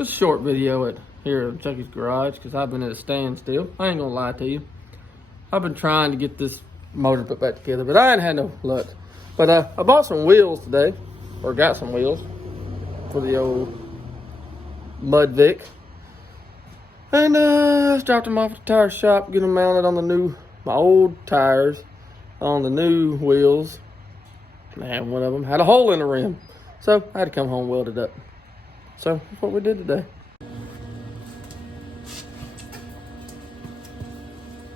Just a short video at here at Chucky's garage because I've been at a standstill. I ain't gonna lie to you. I've been trying to get this motor put back together, but I ain't had no luck. But I bought some wheels today, or got some wheels for the old Mud Vic. And I dropped them off at the tire shop, get them mounted on my old tires on the new wheels. Man, one of them had a hole in the rim. So I had to come home and weld it up. So that's what we did today.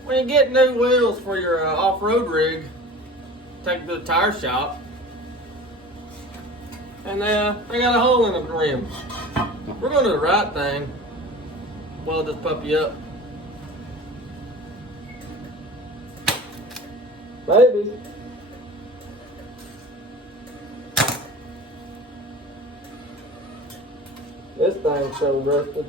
When you get new wheels for your off-road rig, take it to the tire shop, and they got a hole in the rim. We're gonna do the right thing. Weld this puppy up. Baby. This thing's so rusted.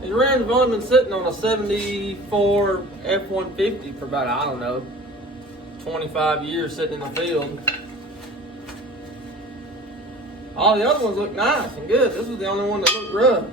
These rims have only been sitting on a 74 F-150 for about, I don't know, 25 years sitting in the field. All the other ones look nice and good. This was the only one that looked rough.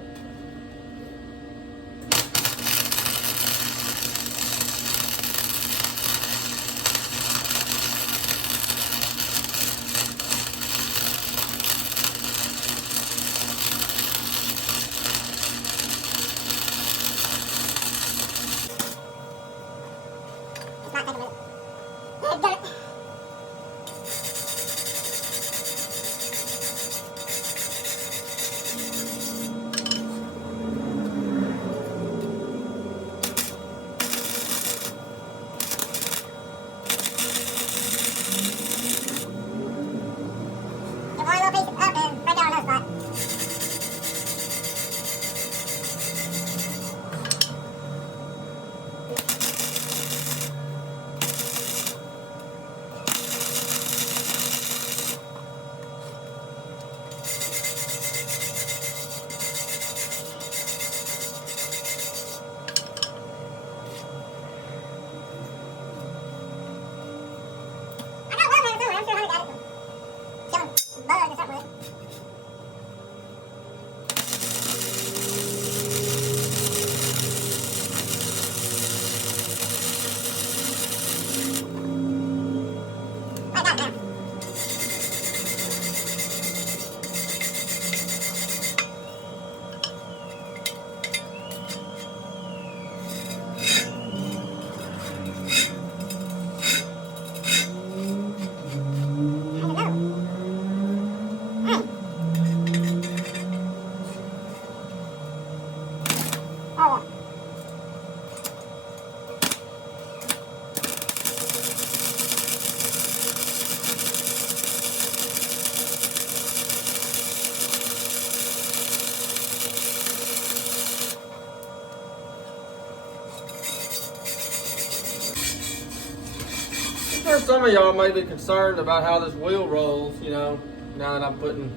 There's some of y'all may be concerned about how this wheel rolls, you know, now that I'm putting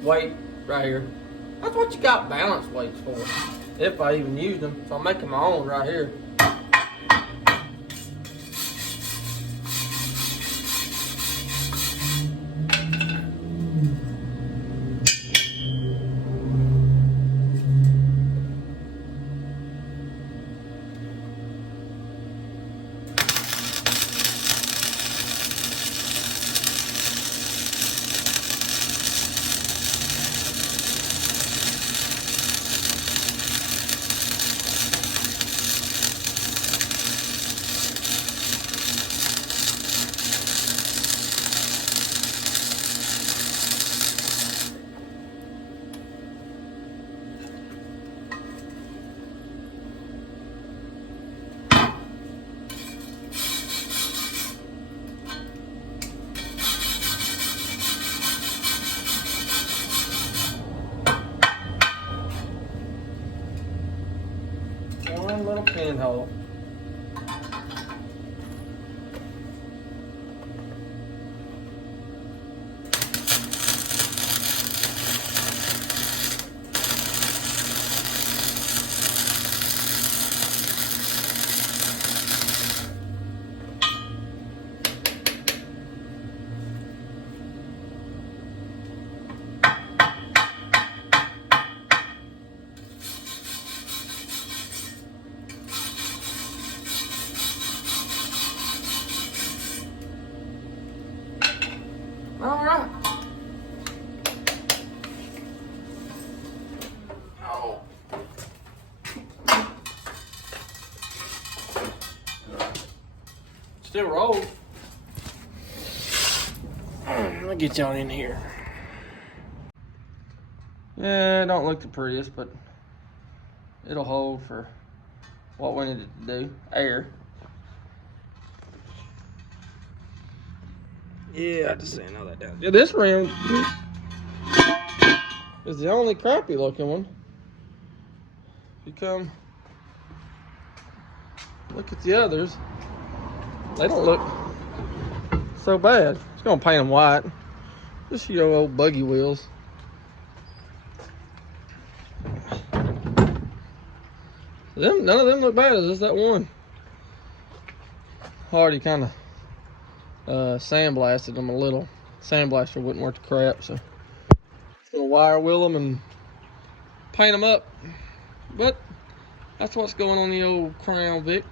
weight right here. That's what you got balance weights for, if I even use them. So I'm making my own right here. hole. All right. Oh. Still rolls. I'll get y'all in here. Yeah, it don't look the prettiest, but it'll hold for what we need it to do. Air. Yeah, I just saying all that down. Yeah, this rim is the only crappy looking one. You come look at the others, they don't look so bad. It's gonna paint them white. Just your old buggy wheels. None of them look bad. It's just that one. Already kind of sandblasted them a little. Sandblaster wouldn't worth the crap, so we'll wire wheel them and paint them up. But that's what's going on the old Crown Vic.